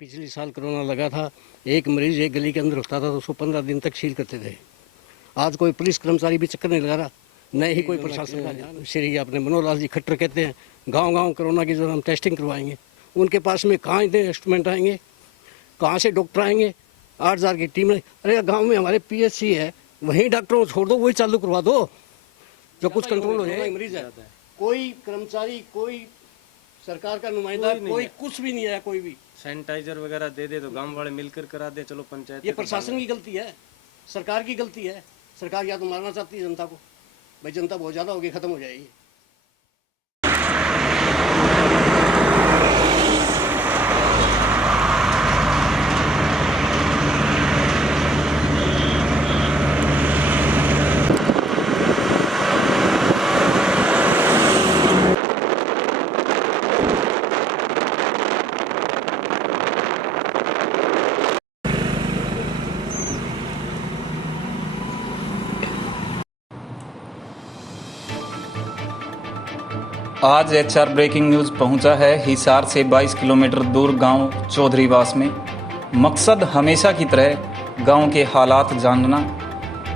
पिछले साल कोरोना लगा था, एक मरीज एक गली के अंदर होता था तो उसको 15 दिन तक सील करते थे। आज कोई पुलिस कर्मचारी भी चक्कर नहीं लगा रहा, न ही कोई प्रशासन का ध्यान। श्री अपने मनोहर लाल जी खट्टर कहते हैं गांव-गांव कोरोना की जो हम टेस्टिंग करवाएंगे, उनके पास में कहाँ इतने इंस्ट्रूमेंट आएंगे, कहाँ से डॉक्टर आएंगे। 8,000 की टीम। अरे गाँव में हमारे PHC है, वहीं डॉक्टरों को छोड़ दो, वही चालू करवा दो, जो कुछ कंट्रोल हो जाए। मरीज है, कोई कर्मचारी, कोई सरकार का नुमाइंदा, कोई कुछ भी नहीं आया। कोई भी सैनिटाइजर वगैरह दे दे तो गांव वाले मिलकर करा दे। चलो पंचायत, ये प्रशासन की गलती है, सरकार की गलती है। सरकार या तो मारना चाहती है जनता को, भाई जनता बहुत ज़्यादा होगी, खत्म हो जाएगी। आज HR ब्रेकिंग न्यूज़ पहुंचा है हिसार से 22 किलोमीटर दूर गांव चौधरीवास में। मकसद हमेशा की तरह गांव के हालात जानना,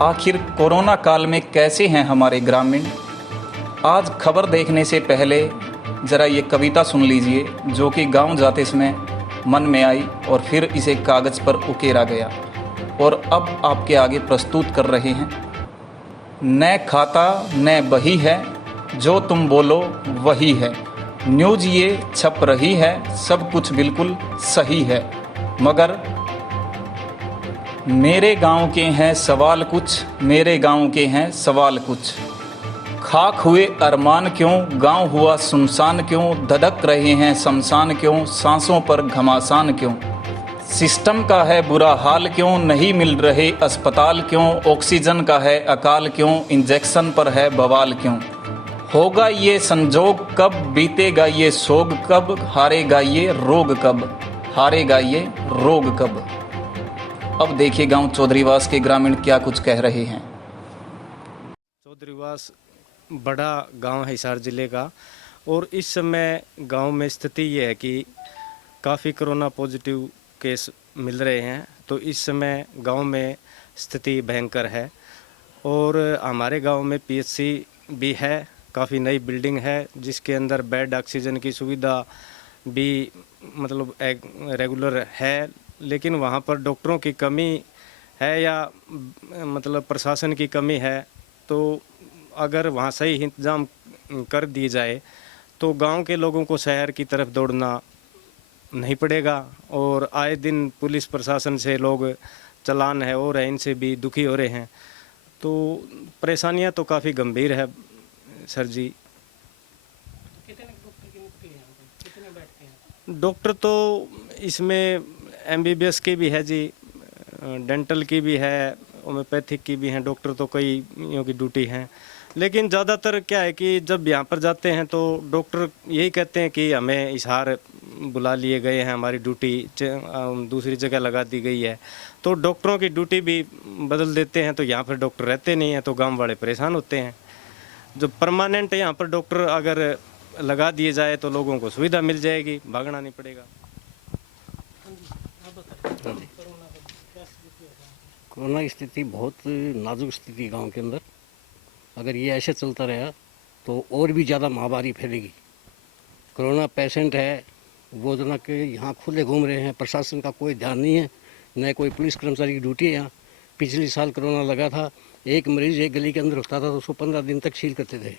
आखिर कोरोना काल में कैसे हैं हमारे ग्रामीण। आज खबर देखने से पहले ज़रा ये कविता सुन लीजिए जो कि गांव जाते समय मन में आई और फिर इसे कागज़ पर उकेरा गया और अब आपके आगे प्रस्तुत कर रहे हैं। न खाता न बही है, जो तुम बोलो वही है। न्यूज़ ये छप रही है, सब कुछ बिल्कुल सही है, मगर मेरे गांव के हैं सवाल कुछ, मेरे गांव के हैं सवाल कुछ। खाक हुए अरमान क्यों, गांव हुआ सुनसान क्यों, धधक रहे हैं शमशान क्यों, सांसों पर घमासान क्यों। सिस्टम का है बुरा हाल क्यों, नहीं मिल रहे अस्पताल क्यों, ऑक्सीजन का है अकाल क्यों, इंजेक्शन पर है बवाल क्यों। होगा ये संजोग कब, बीतेगा ये सोग कब, हारेगा ये रोग कब, हारेगा ये रोग कब। अब देखिए गांव चौधरीवास के ग्रामीण क्या कुछ कह रहे हैं। चौधरीवास बड़ा गांव है हिसार जिले का, और इस समय गांव में स्थिति ये है कि काफ़ी कोरोना पॉजिटिव केस मिल रहे हैं। तो इस समय गांव में स्थिति भयंकर है और हमारे गांव में PHC भी है, काफ़ी नई बिल्डिंग है जिसके अंदर बेड ऑक्सीजन की सुविधा भी मतलब रेगुलर है, लेकिन वहाँ पर डॉक्टरों की कमी है या मतलब प्रशासन की कमी है। तो अगर वहाँ सही इंतज़ाम कर दिए जाए तो गांव के लोगों को शहर की तरफ दौड़ना नहीं पड़ेगा। और आए दिन पुलिस प्रशासन से लोग चालान है हो रहे हैं, इनसे भी दुखी हो रहे हैं। तो परेशानियाँ तो काफ़ी गंभीर है सर जी। कितने डॉक्टर की नियुक्ति है यहाँ पे? कितने बैठते हैं? डॉक्टर तो इसमें MBBS की भी है जी, डेंटल की भी है, होम्योपैथिक की भी हैं। डॉक्टर तो कई की ड्यूटी हैं, लेकिन ज़्यादातर क्या है कि जब यहाँ पर जाते हैं तो डॉक्टर यही कहते हैं कि हमें हिसार बुला लिए गए हैं, हमारी ड्यूटी दूसरी जगह लगा दी गई है। तो डॉक्टरों की ड्यूटी भी बदल देते हैं, तो यहाँ पर डॉक्टर रहते नहीं हैं, तो गाँव वाले परेशान होते हैं। जो परमानेंट यहाँ पर डॉक्टर अगर लगा दिए जाए तो लोगों को सुविधा मिल जाएगी, भागना नहीं पड़ेगा। कोरोना की स्थिति बहुत नाजुक स्थिति गांव के अंदर। अगर ये ऐसे चलता रहा तो और भी ज़्यादा महामारी फैलेगी। कोरोना पेशेंट है वो जो ना कि यहाँ खुले घूम रहे हैं, प्रशासन का कोई ध्यान नहीं है, न कोई पुलिस कर्मचारी की ड्यूटी है यहाँ। पिछले साल कोरोना लगा था, एक मरीज एक गली के अंदर होता था तो उसको 15 दिन तक सील करते थे।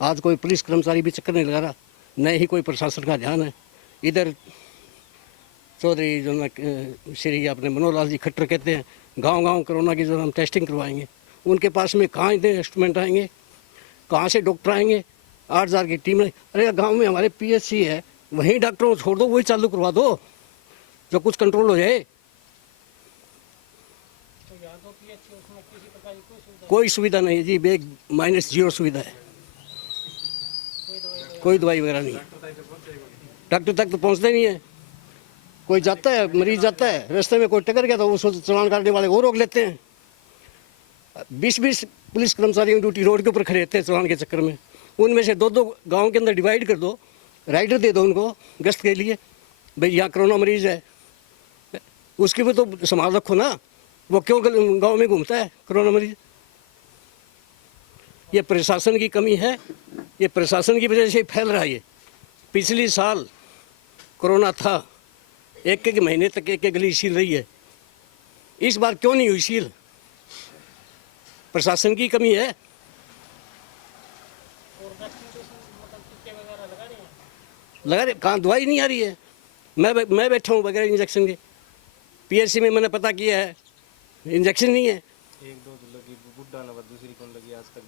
आज कोई पुलिस कर्मचारी भी चक्कर नहीं लगा रहा, न ही कोई प्रशासन का ध्यान है। इधर चौधरी जो ना श्री अपने मनोहर लाल जी खट्टर कहते हैं गांव-गांव कोरोना की जो हम टेस्टिंग करवाएंगे, उनके पास में कहाँ इतने इंस्ट्रूमेंट आएंगे, कहाँ से डॉक्टर आएंगे। 8,000 की टीम। अरे गाँव में हमारे PHC है, वहीं डॉक्टरों को छोड़ दो, वही चालू करवा दो, जो कुछ कंट्रोल हो जाए। कोई सुविधा नहीं है जी, -0 सुविधा है, कोई दवाई वगैरह नहीं। डॉक्टर तक तो पहुंचते नहीं है। कोई जाता है, मरीज जाता है, रास्ते में कोई टकर गया तो उसको चालान काटने वाले वो रोक लेते हैं। 20-20 पुलिस कर्मचारियों की ड्यूटी रोड के ऊपर खड़े रहते हैं चालान के चक्कर में। उनमें से 2-2 गाँव के अंदर डिवाइड कर दो, राइडर दे दो उनको गश्त के लिए, भाई यहाँ कोरोना मरीज है, उसकी भी तो संभाल रखो ना। वो क्यों गांव में घूमता है कोरोना मरीज? ये प्रशासन की कमी है, ये प्रशासन की वजह से फैल रहा है। ये पिछली साल कोरोना था, एक एक महीने तक एक एक गली सील रही है। इस बार क्यों नहीं हुई सील? प्रशासन की कमी है। लगा रहे, कहाँ दवाई नहीं आ रही है। मैं बैठा हूँ बगैर इंजेक्शन के। पीएचसी में मैंने पता किया है, इंजेक्शन नहीं है। एक डोज लगी बुड्ढा नवा, दूसरी कौन लगी आज तक?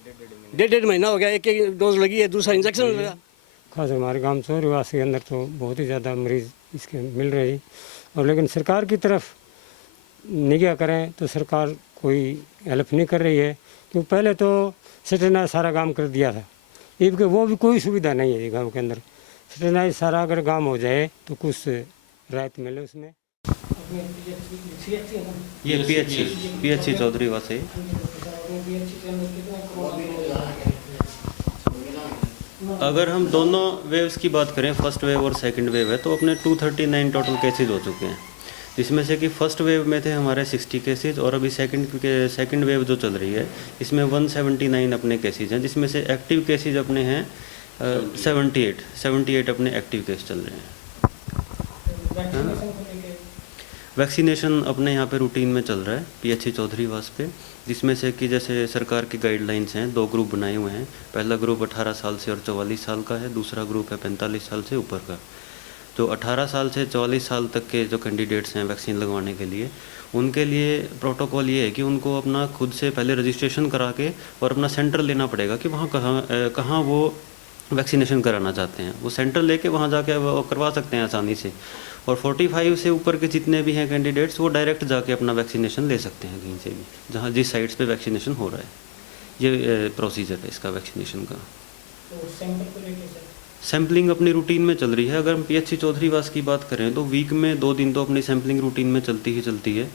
डेढ़ महीना हो गया, एक एक डोज लगी है, दूसरा इंजेक्शन लगा। खास हमारे गांव चौधरीवास के अंदर तो बहुत ही ज़्यादा मरीज़ इसके मिल रहे हैं। और लेकिन सरकार की तरफ निगाह करें तो सरकार कोई हेल्प नहीं कर रही है, क्योंकि पहले तो सेटेनाइज सारा काम कर दिया था। अब वो भी कोई सुविधा नहीं है गांव के अंदर। सेटेनाइज सारा अगर काम हो जाए तो कुछ राहत मिले उसमें। ये पीएचसी चौधरीवास है। अगर हम दोनों वेव्स की बात करें, फर्स्ट वेव और सेकंड वेव है, तो अपने 239 टोटल केसेज हो चुके हैं, जिसमें से कि फर्स्ट वेव में थे हमारे 60 केसेज और अभी सेकंड वेव जो चल रही है इसमें 179 अपने केसेज हैं, जिसमें से एक्टिव केसेज अपने हैं 78 अपने एक्टिव केस चल रहे हैं। वैक्सीनेशन अपने यहाँ पे रूटीन में चल रहा है पीएचसी चौधरीवास पे, जिसमें से कि जैसे सरकार की गाइडलाइंस हैं, 2 ग्रुप बनाए हुए हैं। पहला ग्रुप 18 साल से और 44 साल का है, दूसरा ग्रुप है 45 साल से ऊपर का। तो 18 साल से 44 साल तक के जो कैंडिडेट्स हैं वैक्सीन लगवाने के लिए, उनके लिए प्रोटोकॉल ये है कि उनको अपना खुद से पहले रजिस्ट्रेशन करा के और अपना सेंटर लेना पड़ेगा कि वहाँ कहाँ वो वैक्सीनेशन कराना चाहते हैं। वो सेंटर लेके वहाँ जाके वो करवा सकते हैं आसानी से। और 45 से ऊपर के जितने भी हैं कैंडिडेट्स, वो डायरेक्ट जाके अपना वैक्सीनेशन ले सकते हैं कहीं से भी, जहाँ जिस साइट्स पे वैक्सीनेशन हो रहा है। ये प्रोसीजर है इसका वैक्सीनेशन का। सैम्पलिंग अपनी रूटीन में चल रही है। अगर हम पीएचसी चौधरीवास की बात करें तो वीक में 2 दिन तो अपनी सैम्पलिंग रूटीन में चलती है,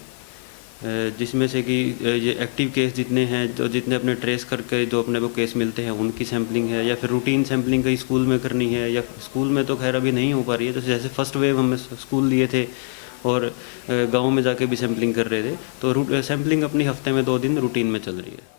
जिसमें से कि ये एक्टिव केस जितने हैं, जो जितने अपने ट्रेस करके जो अपने को केस मिलते हैं उनकी सैम्पलिंग है, या फिर रूटीन सैम्पलिंग कहीं स्कूल में करनी है, या स्कूल में तो खैर अभी नहीं हो पा रही है। तो जैसे फर्स्ट वेव हमने स्कूल लिए थे और गांव में जाके भी सैम्पलिंग कर रहे थे, तो सैम्पलिंग अपनी हफ्ते में 2 दिन रूटीन में चल रही है।